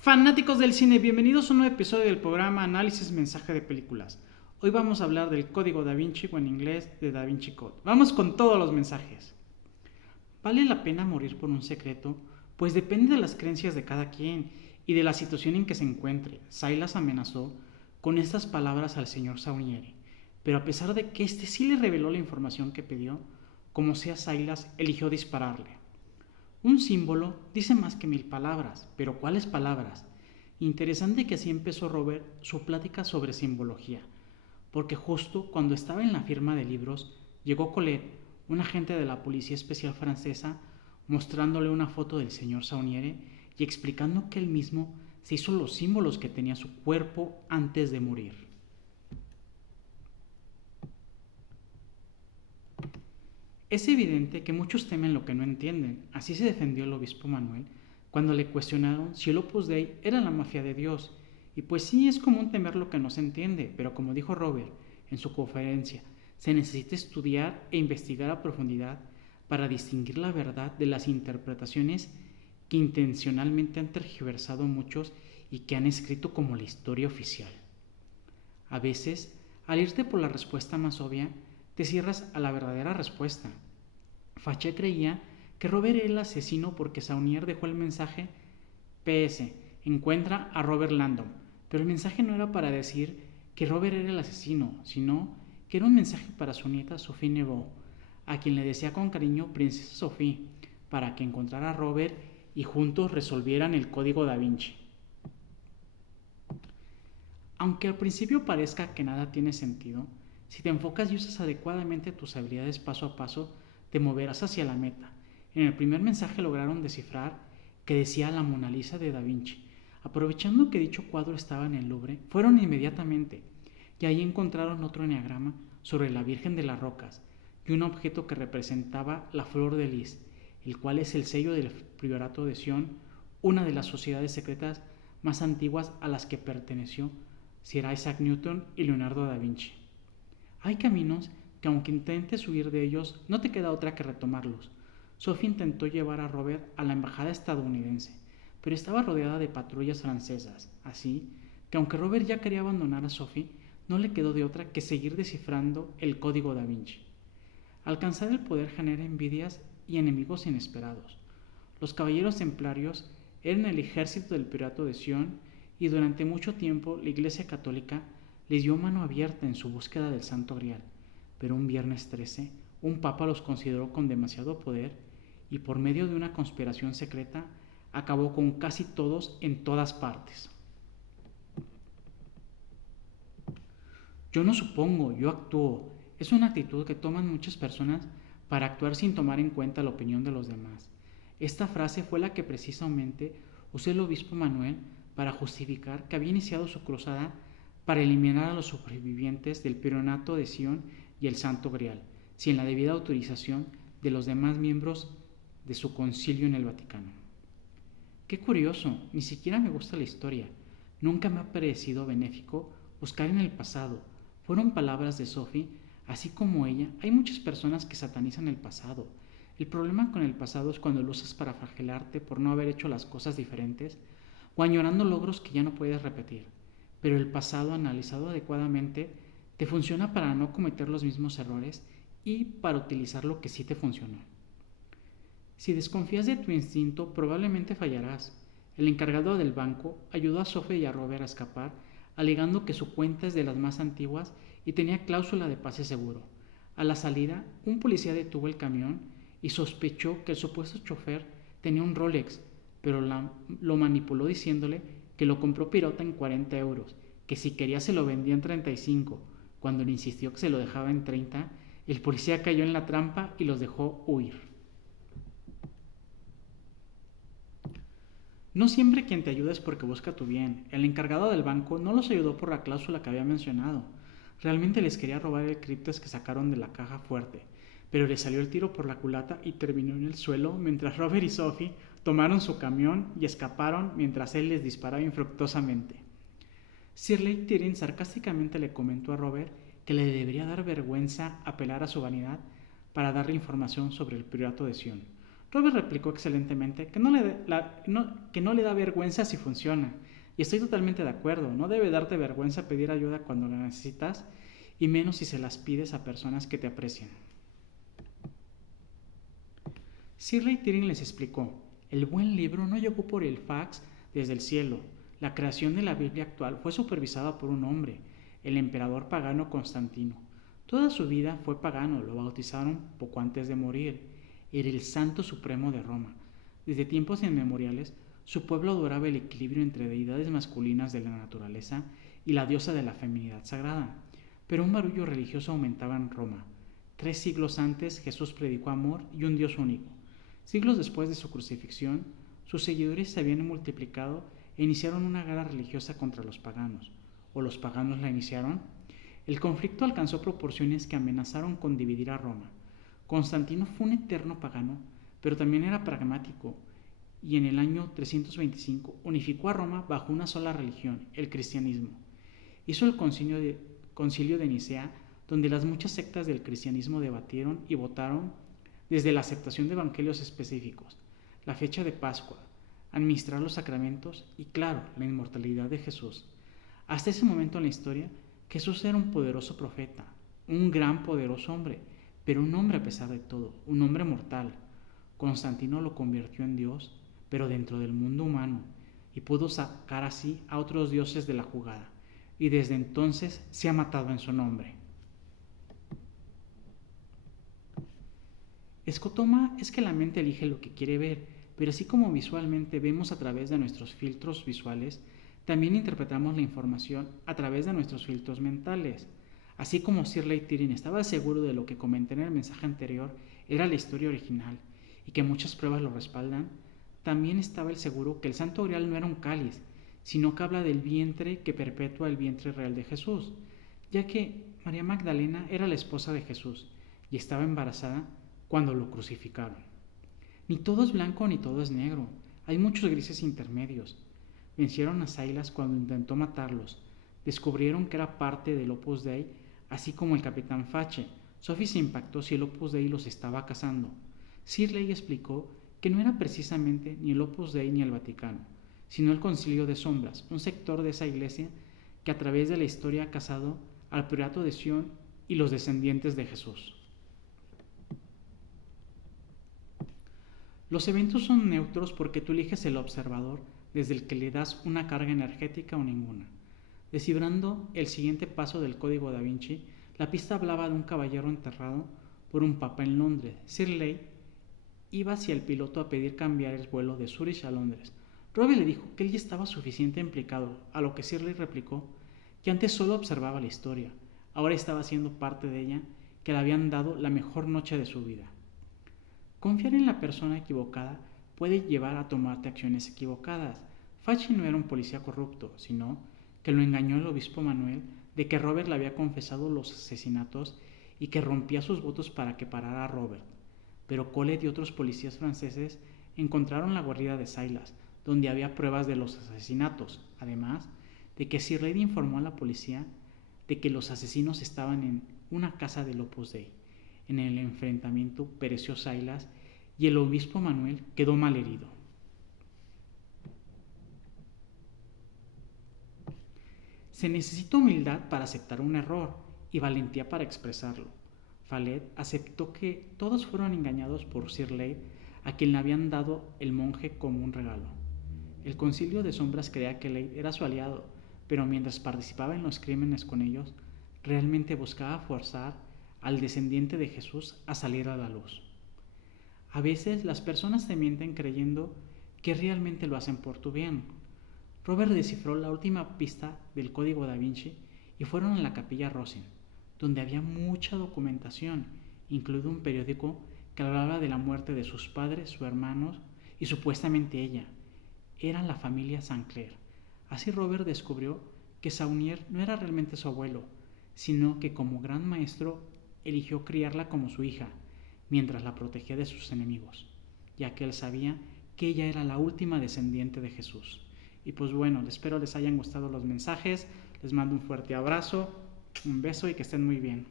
Fanáticos del cine, bienvenidos a un nuevo episodio del programa Análisis Mensaje de Películas. Hoy vamos a hablar del Código Da Vinci o en inglés de Da Vinci Code. Vamos con todos los mensajes. ¿Vale la pena morir por un secreto? Pues depende de las creencias de cada quien y de la situación en que se encuentre. Silas amenazó con estas palabras al señor Saunieri, pero a pesar de que éste sí le reveló la información que pidió, como sea Silas eligió dispararle. Un símbolo dice más que 1000 palabras, pero ¿cuáles palabras? Interesante que así empezó Robert su plática sobre simbología, porque justo cuando estaba en la firma de libros, llegó Colette, un agente de la Policía Especial Francesa, mostrándole una foto del señor Sauniere y explicando que él mismo se hizo los símbolos que tenía su cuerpo antes de morir. Es evidente que muchos temen lo que no entienden. Así se defendió el obispo Manuel cuando le cuestionaron si el Opus Dei era la mafia de Dios. Y pues sí, es común temer lo que no se entiende, pero como dijo Robert en su conferencia, se necesita estudiar e investigar a profundidad para distinguir la verdad de las interpretaciones que intencionalmente han tergiversado muchos y que han escrito como la historia oficial. A veces, al irte por la respuesta más obvia, te cierras a la verdadera respuesta. Faché creía que Robert era el asesino porque Saunier dejó el mensaje PS, encuentra a Robert Landon, pero el mensaje no era para decir que Robert era el asesino, sino que era un mensaje para su nieta Sophie Neveu, a quien le decía con cariño Princesa Sophie, para que encontrara a Robert y juntos resolvieran el código Da Vinci. Aunque al principio parezca que nada tiene sentido, si te enfocas y usas adecuadamente tus habilidades paso a paso, te moverás hacia la meta. En el primer mensaje lograron descifrar que decía la Mona Lisa de Da Vinci. Aprovechando que dicho cuadro estaba en el Louvre, fueron inmediatamente y ahí encontraron otro eneagrama sobre la Virgen de las Rocas y un objeto que representaba la flor de lis, el cual es el sello del Priorato de Sion, una de las sociedades secretas más antiguas a las que perteneció Sir Isaac Newton y Leonardo da Vinci. Hay caminos que aunque intentes huir de ellos, no te queda otra que retomarlos. Sophie intentó llevar a Robert a la embajada estadounidense, pero estaba rodeada de patrullas francesas, así que aunque Robert ya quería abandonar a Sophie, no le quedó de otra que seguir descifrando el código Da Vinci. Alcanzar el poder genera envidias y enemigos inesperados. Los caballeros templarios eran el ejército del Priorato de Sion y durante mucho tiempo la Iglesia Católica les dio mano abierta en su búsqueda del Santo Grial, pero un viernes 13, un papa los consideró con demasiado poder y por medio de una conspiración secreta acabó con casi todos en todas partes. Yo no supongo, yo actúo. Es una actitud que toman muchas personas para actuar sin tomar en cuenta la opinión de los demás. Esta frase fue la que precisamente usó el obispo Manuel para justificar que había iniciado su cruzada para eliminar a los supervivientes del Priorato de Sion y el Santo Grial, sin la debida autorización de los demás miembros de su concilio en el Vaticano. Qué curioso, ni siquiera me gusta la historia. Nunca me ha parecido benéfico buscar en el pasado. Fueron palabras de Sophie, así como ella, hay muchas personas que satanizan el pasado. El problema con el pasado es cuando lo usas para flagelarte por no haber hecho las cosas diferentes o añorando logros que ya no puedes repetir. Pero el pasado analizado adecuadamente te funciona para no cometer los mismos errores y para utilizar lo que sí te funcionó. Si desconfías de tu instinto, probablemente fallarás. El encargado del banco ayudó a Sophie y a Robert a escapar, alegando que su cuenta es de las más antiguas y tenía cláusula de pase seguro. A la salida, un policía detuvo el camión y sospechó que el supuesto chofer tenía un Rolex, pero lo manipuló diciéndole que lo compró pirata en 40 euros, que si quería se lo vendía en 35. Cuando le insistió que se lo dejaba en 30, el policía cayó en la trampa y los dejó huir. No siempre quien te ayuda es porque busca tu bien. El encargado del banco no los ayudó por la cláusula que había mencionado. Realmente les quería robar el criptos que sacaron de la caja fuerte, pero le salió el tiro por la culata y terminó en el suelo mientras Robert y Sophie tomaron su camión y escaparon mientras él les disparaba infructuosamente. Sir Leigh Tyrion sarcásticamente le comentó a Robert que le debería dar vergüenza apelar a su vanidad para darle información sobre el Priorato de Sion. Robert replicó excelentemente que no le da vergüenza si funciona. Y estoy totalmente de acuerdo, no debe darte vergüenza pedir ayuda cuando la necesitas, y menos si se las pides a personas que te aprecian. Shirley Tiring les explicó, el buen libro no llegó por el fax desde el cielo. La creación de la Biblia actual fue supervisada por un hombre, el emperador pagano Constantino. Toda su vida fue pagano, lo bautizaron poco antes de morir. Era el santo supremo de Roma. Desde tiempos inmemoriales, su pueblo adoraba el equilibrio entre deidades masculinas de la naturaleza y la diosa de la feminidad sagrada. Pero un barullo religioso aumentaba en Roma. 3 siglos antes, Jesús predicó amor y un Dios único. Siglos después de su crucifixión, sus seguidores se habían multiplicado e iniciaron una guerra religiosa contra los paganos. ¿O los paganos la iniciaron? El conflicto alcanzó proporciones que amenazaron con dividir a Roma. Constantino fue un eterno pagano, pero también era pragmático, y en el año 325 unificó a Roma bajo una sola religión, el cristianismo. Hizo el concilio de Nicea, donde las muchas sectas del cristianismo debatieron y votaron desde la aceptación de evangelios específicos, la fecha de Pascua, administrar los sacramentos y, claro, la inmortalidad de Jesús. Hasta ese momento en la historia, Jesús era un poderoso profeta, un gran poderoso hombre, pero un hombre a pesar de todo, un hombre mortal. Constantino lo convirtió en Dios, pero dentro del mundo humano, y pudo sacar así a otros dioses de la jugada, y desde entonces se ha matado en su nombre. Escotoma es que la mente elige lo que quiere ver, pero así como visualmente vemos a través de nuestros filtros visuales, también interpretamos la información a través de nuestros filtros mentales. Así como Shirley Tiring estaba seguro de lo que comenté en el mensaje anterior era la historia original y que muchas pruebas lo respaldan, también estaba él seguro que el Santo Grial no era un cáliz, sino que habla del vientre que perpetúa el vientre real de Jesús, ya que María Magdalena era la esposa de Jesús y estaba embarazada cuando lo crucificaron. Ni todo es blanco ni todo es negro, hay muchos grises intermedios. Vencieron a Silas cuando intentó matarlos, descubrieron que era parte del Opus Dei, así como el capitán Fache. Sophie se impactó si el Opus Dei los estaba cazando. Shirley explicó que no era precisamente ni el Opus Dei ni el Vaticano, sino el Concilio de Sombras, un sector de esa iglesia que a través de la historia ha cazado al Priorato de Sion y los descendientes de Jesús. Los eventos son neutros porque tú eliges el observador desde el que le das una carga energética o ninguna. Descifrando el siguiente paso del Código da Vinci, la pista hablaba de un caballero enterrado por un papa en Londres. Shirley iba hacia el piloto a pedir cambiar el vuelo de Zurich a Londres. Robbie le dijo que él ya estaba suficiente implicado, a lo que Shirley replicó que antes solo observaba la historia, ahora estaba siendo parte de ella, que le habían dado la mejor noche de su vida. Confiar en la persona equivocada puede llevar a tomarte acciones equivocadas. Facci no era un policía corrupto, sino que lo engañó el obispo Manuel de que Robert le había confesado los asesinatos y que rompía sus votos para que parara a Robert. Pero Colette y otros policías franceses encontraron la guarida de Silas, donde había pruebas de los asesinatos, además de que Shirley informó a la policía de que los asesinos estaban en una casa del Opus Dei. En el enfrentamiento pereció Silas y el obispo Manuel quedó malherido. Se necesita humildad para aceptar un error y valentía para expresarlo. Fallet aceptó que todos fueron engañados por Shirley, a quien le habían dado el monje como un regalo. El Concilio de Sombras creía que Leigh era su aliado, pero mientras participaba en los crímenes con ellos, realmente buscaba forzar al descendiente de Jesús a salir a la luz. A veces las personas te mienten creyendo que realmente lo hacen por tu bien. Robert descifró la última pista del Código da Vinci y fueron a la Capilla Rosin, donde había mucha documentación, incluido un periódico que hablaba de la muerte de sus padres, sus hermanos y supuestamente ella. Era la familia Saint-Clair. Así Robert descubrió que Saunier no era realmente su abuelo, sino que como gran maestro eligió criarla como su hija, mientras la protegía de sus enemigos, ya que él sabía que ella era la última descendiente de Jesús. Y pues bueno, espero les hayan gustado los mensajes, les mando un fuerte abrazo, un beso y que estén muy bien.